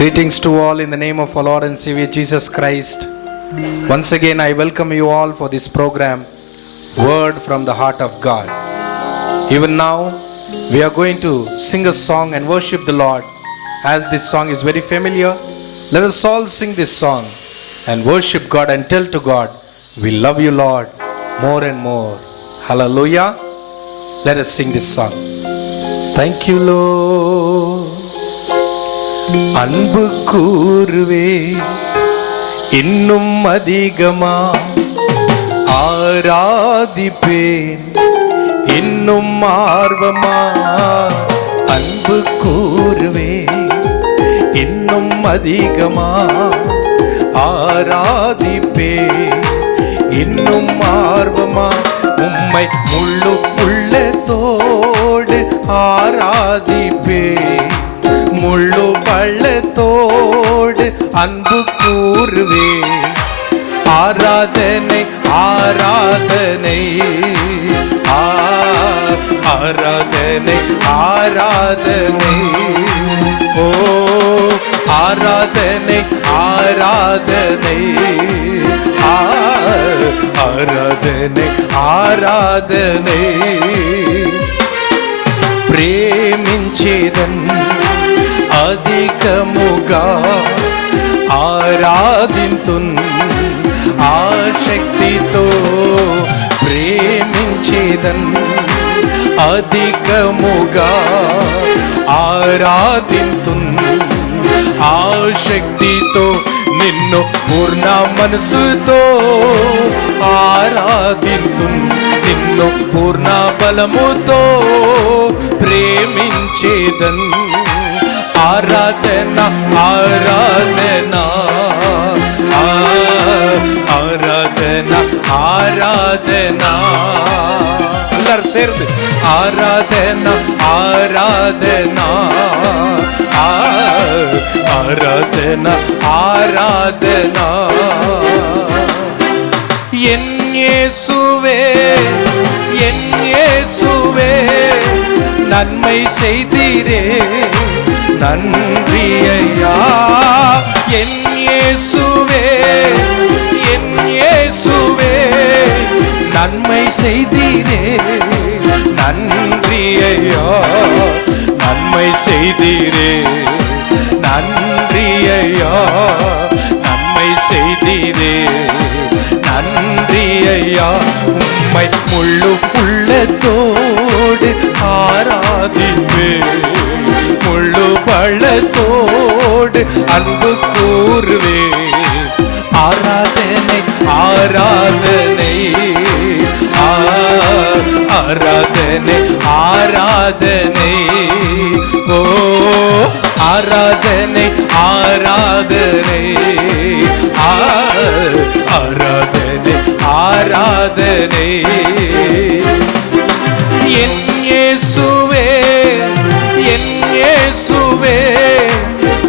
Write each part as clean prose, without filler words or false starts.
Greetings to all in the name of our Lord and Savior Jesus Christ. Once again, I welcome you all for this program, Word from the Heart of God. Even now, we are going to sing a song and worship the Lord. As this song is very familiar, let us all sing this song and worship God and tell to God, we love you, Lord, more and more. Hallelujah. Let us sing this song. Thank you, Lord. அன்பு கூறுவே இன்னும் அதிகமா ஆராதிப்பேன் இன்னும் ஆர்வமா அன்பு கூறுவே இன்னும் அதிகமா ஆராதிப்பேன் இன்னும் ஆர்வமா உம்மை முழு உள்ளத்தோடு ஆராதிப்பேன் முழு பள்ளத்தோடு அன்பு கூறுவே ஆராதனை ஆராதனை ஆராதனை ஆராதனை ஓ ஆராதனை ஆராதனை ஆராதனை ஆராதனை ప్రేమించేదన్ అధికముగా ఆరాధింతున్ ఆశక్తితో ప్రేమించేదన్ అధికముగా ఆరాధింతున్ ఆశక్తితో నిన్ను పూర్ణ మనసుతో ఆరాధింతున్ నిన్ను పూర్ణ బలముతో ప్రేమించేదన్ ఆరాధన ఆరాధన ఆరాధన ఆరాధన எல்லாரும் சேர்ந்து ஆராதன ஆராதன ஆராதன ஆராதன என் இயேசுவே என் இயேசுவே நன்மை செய்தீரே நன்றி ஐயா என் இயேசுவே என் இயேசுவே நன்மை செய்தீரே நன்றி ஐயா நன்மை செய்தீரே நன்றி ஐயா நன்மை செய்தீரே நன்றி ஐயா உம்மை முழு உள்ளத்தோடு ஆராதிப்பே முழு பள்ளத்தோடு அன்பு கூறுவே ஆராதனை ஆராதனை ஆராதனை ஆராதனை ஓ ஆராதனை ஆராதனை ஆராதனை ஆராதனை என் இயேசுவே என் இயேசுவே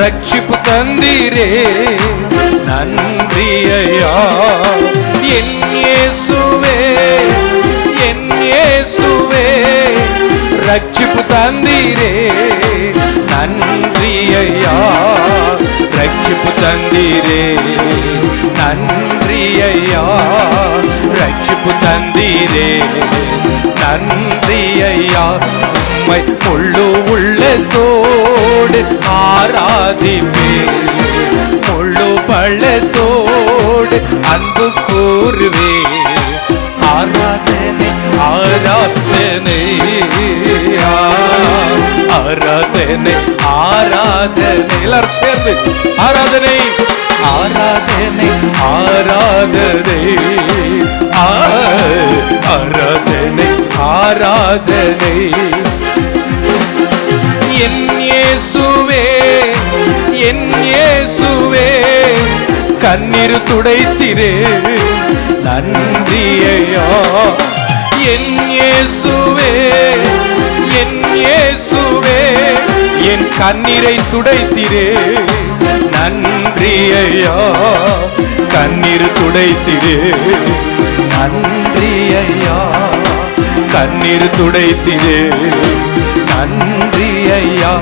ரட்சிப்பு தந்தீரே நன்றி ஐயா என் இயேசுவே என் இயேசுவே ரட்சிப்பு தந்தீரே நன்றி ஐயா ரட்சிப்பு தந்தீரே நன்றி ஐயா ரட்சிப்பு தந்தீரே நன்றி ஐயா உம்மை முழு உள்ளத்தோடு ஆராதிப்பே முழு பள்ளத்தோடு அன்பு கூறுவே ஆராதனை ஆராதனை ஆராதனை ஆராதனை எல்லாரும் சேர்ந்து ஆராதனை ஆராதனை ஆராதனை ஆராதனை ஆராதனை என் இயேசுவே என் இயேசுவே கண்ணீர் துடைத்திரே நன்றி ஐயா என் இயேசுவே என் இயேசுவே என் கண்ணீரை துடைத்திரே நன்றி ஐயா கண்ணீர் துடைத்திரே நன்றி ஐயா கண்ணீர் துடைத்திரே நன்றி ஐயா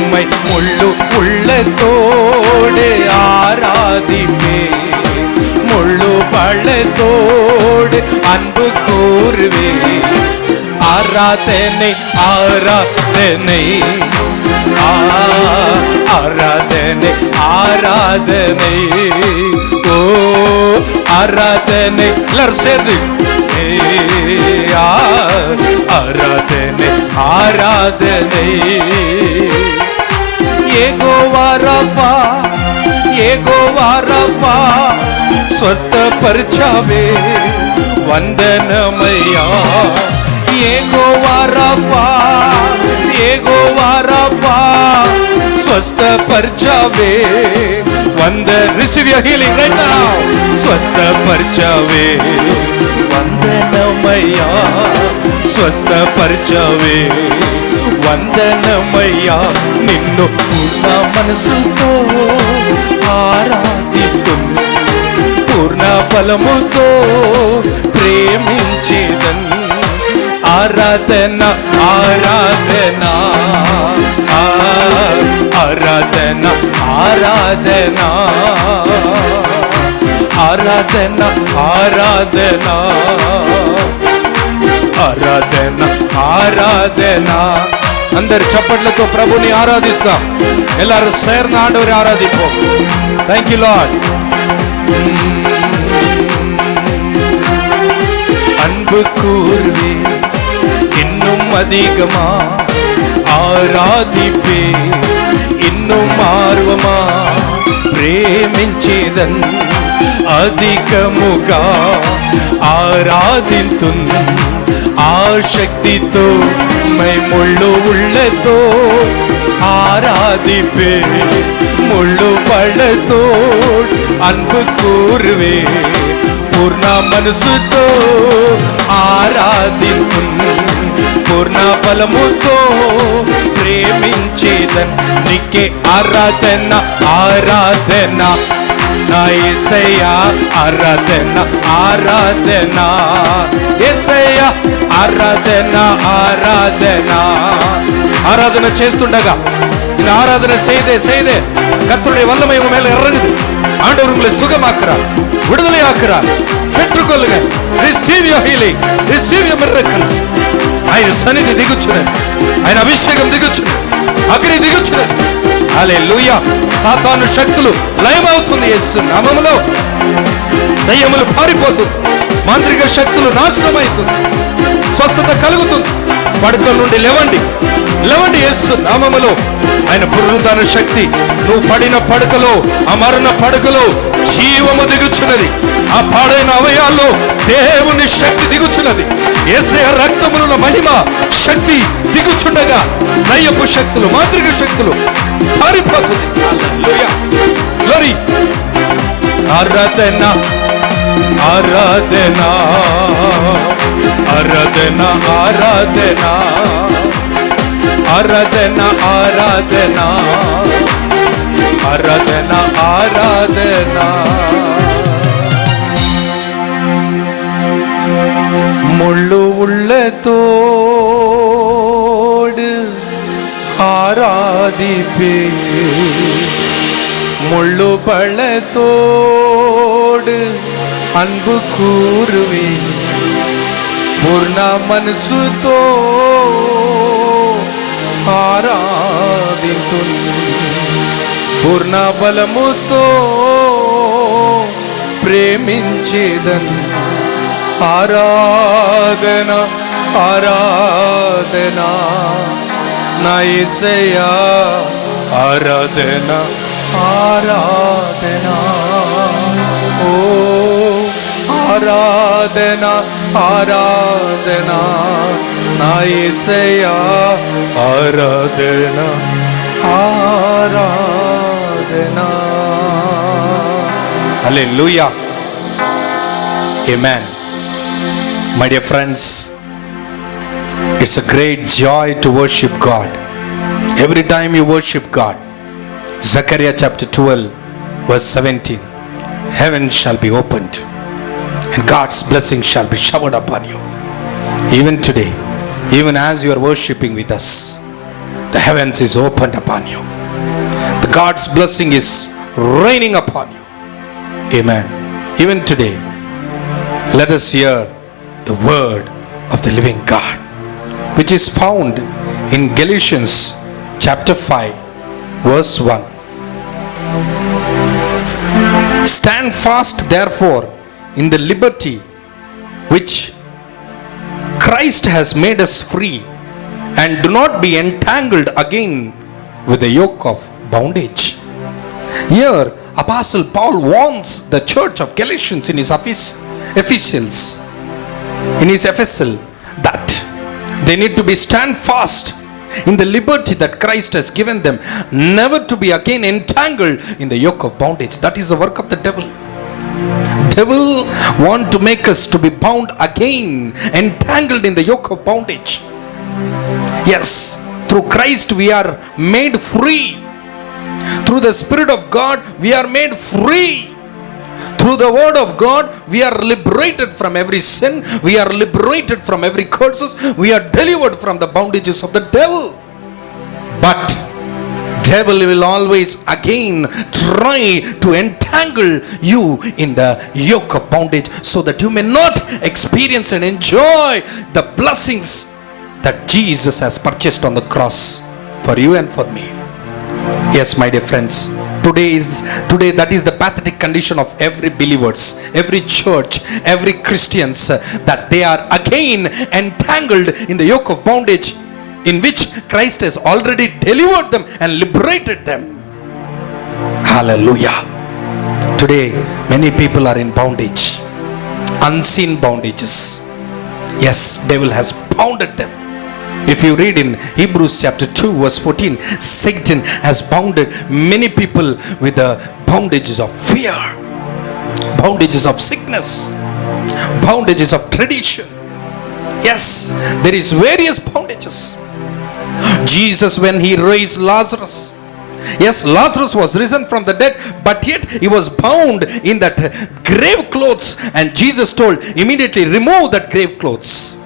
உம்மை முள்ளு உள்ளத்தோடு ஆராதிப்பே, முள்ளு பள்ளத்தோடு அன்பு கூறுவே. ஆராதனை ஆராதனை ஆராதனை ஆராதனை, ஓ ஆராதனை. எல்லாரும் சேர்ந்து ஆராதனை ஆராதனை. யெகோவா ரஃபா, யெகோவா ரஃபா, స్వస్థపరచావే వందనమయ్యా. யெகோவா ரஃபா, யெகோவா ரஃபா, స్వస్థపరచావే receive your healing right now. స్వస్థపరచావే వందనమయ్యా, స్వస్థపరచావే వందనమయ్యా. నిన్ను పూర్ణ మనసుతో ఆరాధిస్తున్నా, పూర్ణ బలముతో ప్రేమించేదన్. ఆరాధన ఆరాధన ఆరాధన ఆరాధన ఆరాధన ఆరాధన ఆరాధన ఆరాధన. అందరు చప్పట్లతో ప్రభుని ఆరాధిస్తాం. எல்லாரும் சேர்ந்து ஆண்டவரை ஆராதிப்போம். Thank you Lord. அன்பு கூர்வே இன்னும் அதிகமா ఆరాధిపే, இன்னும் ఆర్వమా ప్రేమించేదన్. అధికముగా ఆరాధింతున్ ఆశక్తితో, మై ముళ్ళు ఉళ్ళతో ఆరాధిపే, ముళ్ళు పళ్ళతో అన్బు కూర్వే. పూర్ణ మనసుతో ఆరాధింతున్, పూర్ణ బలముతో ప్రేమించేదన్. నీకే ఆరాధన ఆరాధన నా యేసయ్యా, ఆరాధన ఆరాధన యేసయ్యా, ఆరాధన ఆరాధన. ஆராதனை చేస్తుండగా இந்த ஆராதனை செய்தே கர்த்தருடைய வல்லமை உங்க மேல இறங்குது. ஆண்டவர் உங்களை சுகமாக்குறார், விடுதலை ஆக்குறார். பெற்றுக்கொள்ளுங்க. receive your healing, receive your miracles. ఆయన సన్నిధి దిగుచున్నది, ఆయన అభిషేకం దిగుచున్నది, అగ్ని దిగుచున్నది. హల్లెలూయా. సాతాను శక్తులు లయమవుతుంది యేసు నామములో. దయ్యములు పారిపోతుంది, మాంత్రిక శక్తులు నాశనం అవుతుంది, స్వస్థత కలుగుతుంది. పడకల నుండి లేవండి, లేవండి యేసు నామములో. ఆయన పునరుద్ధాన శక్తి నువ్వు పడిన పడకలో, ఆ మరణ పడకలో జీవము దిగుచున్నది. ఆ పాడైన అవయాల్లో దేవుని శక్తి దిగుచున్నది. యేసయ్య రక్తములో మహిమ శక్తి దిగుచుండగా దయ్యపు శక్తులు, మాంత్రిక శక్తులు పారిపోతుంది. హల్లెలూయా. గ్లోరీ. ఆరాధన ఆరాధన ఆరాధన ఆరాధన ఆరాధన ఆరాధన ఆరాధన ఆరాధన. முள்ளு உள்ளத்தோடு ஆராதிப்பே, முள்ளு பள்ளத்தோடு அன்பு கூறுவே. పూర్ణ మనసుతో ఆరాధింతున్, పూర్ణ బలముతో ప్రేమించేదన్. ఆరాధన ఆరాధన నా యేసయ్యా, ఆరాధన ఆరాధన. ఓ ఆరాధన ఆరాధన నా యేసయ్యా, ఆరాధన ఆరాధన. హల్లెలూయా. Amen. My dear friends, it's a great joy to worship God. Every time you worship God, Zechariah chapter 12 verse 17, heaven shall be opened and God's blessing shall be showered upon you. Even today, even as you are worshiping with us, the heavens is opened upon you. The God's blessing is raining upon you. Amen. Even today, let us hear the word of the living God, which is found in Galatians chapter 5, verse 1. Stand fast, therefore, in the liberty which Christ has made us free, and do not be entangled again with the yoke of bondage. Here, Apostle Paul warns the church of Galatians in his epistles, in his epistle, that they need to be stand fast in the liberty that Christ has given them, never to be again entangled in the yoke of bondage. That is the work of the devil. Devil want to make us to be bound again, entangled in the yoke of bondage. Yes, through Christ we are made free. Through the Spirit of God we are made free. Through the word of God we are liberated from every sin. We are liberated from every curses. We are delivered from the bondages of the devil. But devil will always again try to entangle you in the yoke of bondage, so that you may not experience and enjoy the blessings that Jesus has purchased on the cross for you and for me. Yes, my dear friends, today that is the pathetic condition of every believers, every church, every Christians, that they are again entangled in the yoke of bondage in which Christ has already delivered them and liberated them. Hallelujah. Today many people are in bondage, unseen bondages. Yes, devil has bounded them. If you read in Hebrews chapter 2 verse 14, Satan has bounded many people with the bondages of fear, bondages of sickness, bondages of tradition. Yes, there is various bondages. Jesus, when he raised Lazarus, yes, Lazarus was risen from the dead, but yet he was bound in that grave clothes, and Jesus told, immediately remove that grave clothes.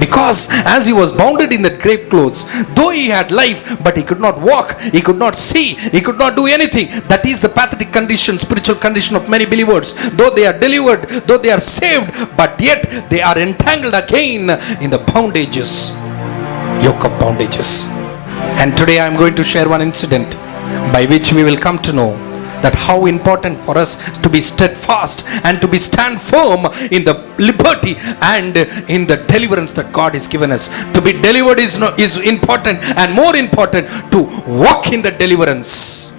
Because as he was bounded in that grave clothes, though he had life, but he could not walk, he could not see, he could not do anything. That is the pathetic condition, spiritual condition of many believers. Though they are delivered, though they are saved, but yet they are entangled again in the bondages, yoke of bondages. And today I am going to share one incident by which we will come to know that how important for us to be steadfast and to be stand firm in the liberty and in the deliverance that God has given us. To be delivered is important, and more important to walk in the deliverance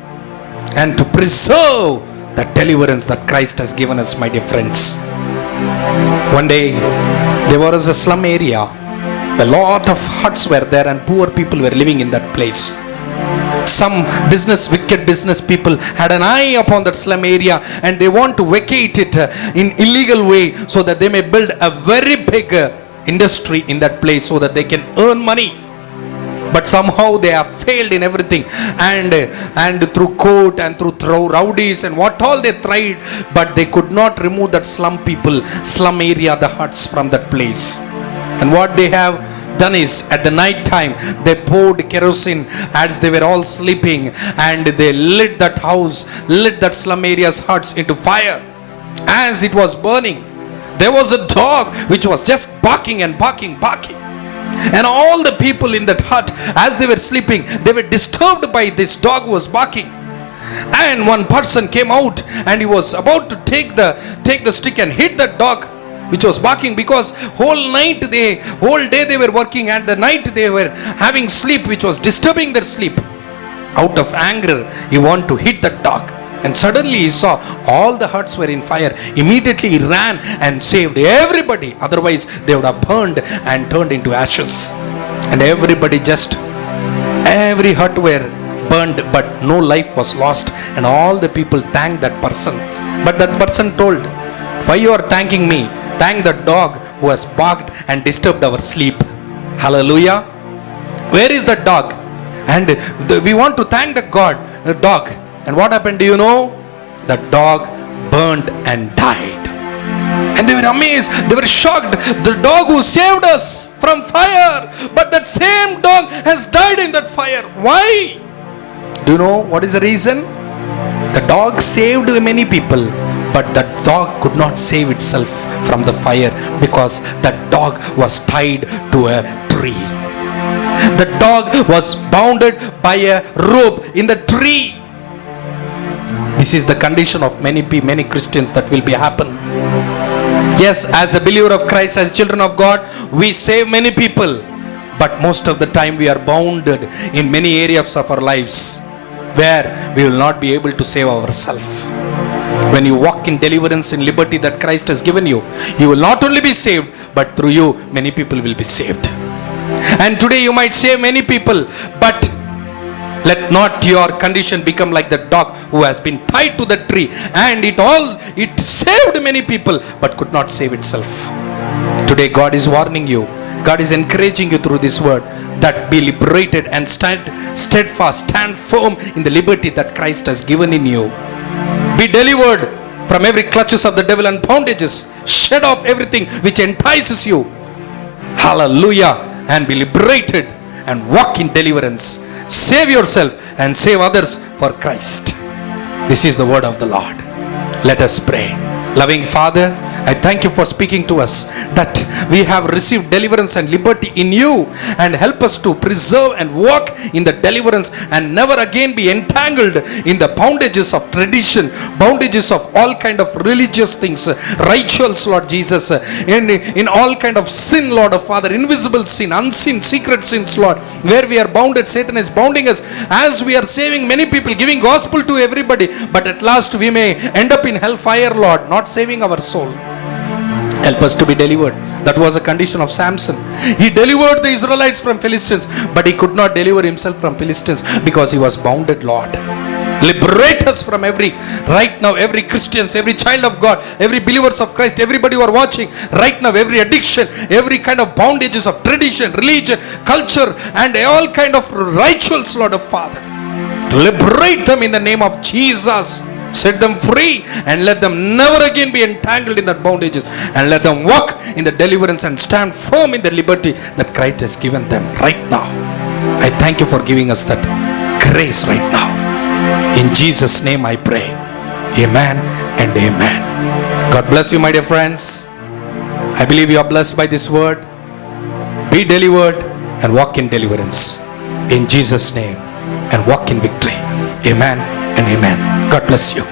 and to preserve the deliverance that Christ has given us, my dear friends. One day there was a slum area. A lot of huts were there and poor people were living in that place. Some wicked business people had an eye upon that slum area, and they want to vacate it in illegal way so that they may build a very big industry in that place so that they can earn money. But somehow they have failed in everything, and through court and through rowdies and what all they tried, but they could not remove that slum area, the huts from that place. And what they have done is, at the night time they poured kerosene as they were all sleeping, and they lit that slum area's huts into fire. As it was burning, there was a dog which was just barking, and all the people in that hut, as they were sleeping, they were disturbed by this dog who was barking. And one person came out, and he was about to take the stick and hit that dog which was barking, because whole day they were working, and the night they were having sleep which was disturbing their sleep. Out of anger, he wanted to hit that dog, and suddenly he saw all the huts were in fire. Immediately he ran and saved everybody, otherwise they would have burned and turned into ashes. And every hut were burned, but no life was lost, and all the people thanked that person. But that person told, why you are thanking me? Thank the dog who has barked and disturbed our sleep. Hallelujah. Where is that dog? And we want to thank the dog. And what happened, do you know? The dog burned and died. And they were amazed, they were shocked. The dog who saved us from fire, but that same dog has died in that fire. Why? Do you know what is the reason? The dog saved many people, but that dog could not save itself from the fire because that dog was tied to a tree. The dog was bounded by a rope in the tree. This is the condition of many Christians that will be happen. Yes, as a believer of Christ, as children of God, we save many people, but most of the time we are bounded in many areas of our lives where we will not be able to save ourselves. When you walk in deliverance, in liberty that Christ has given you, you will not only be saved, but through you many people will be saved. And today you might save many people, but let not your condition become like the dog who has been tied to the tree, and it saved many people but could not save itself. Today God is warning you, God is encouraging you through this word, that be liberated and stand steadfast, stand firm in the liberty that Christ has given in you. Be delivered from every clutches of the devil and bondages. Shed off everything which entices you. Hallelujah. And be liberated and walk in deliverance. Save yourself and save others for Christ. This is the word of the Lord. Let us pray. Loving Father, I thank you for speaking to us that we have received deliverance and liberty in you, and help us to preserve and walk in the deliverance and never again be entangled in the bondages of tradition, bondages of all kind of religious things, rituals, Lord Jesus, in all kind of sin, Lord of Father, invisible sin, unseen, secret sins, Lord, where we are bounded. Satan is bounding us as we are saving many people, giving gospel to everybody, but at last we may end up in hellfire, Lord, not saving our soul. Help us to be delivered. That was a condition of Samson. He delivered the Israelites from Philistines, but he could not deliver himself from Philistines because he was bounded, Lord. Liberate us from right now, every Christians, every child of God, every believers of Christ, everybody who are watching right now, every addiction, every kind of bondages of tradition, religion, culture, and all kind of rituals, Lord of Father. Liberate them in the name of Jesus. Set them free and let them never again be entangled in that bondages, and let them walk in the deliverance and stand firm in the liberty that Christ has given them right now. I thank you for giving us that grace right now. In Jesus' name I pray. Amen and amen. God bless you, my dear friends. I believe you are blessed by this word. Be delivered and walk in deliverance in Jesus' name, and walk in victory. Amen and amen. God bless you.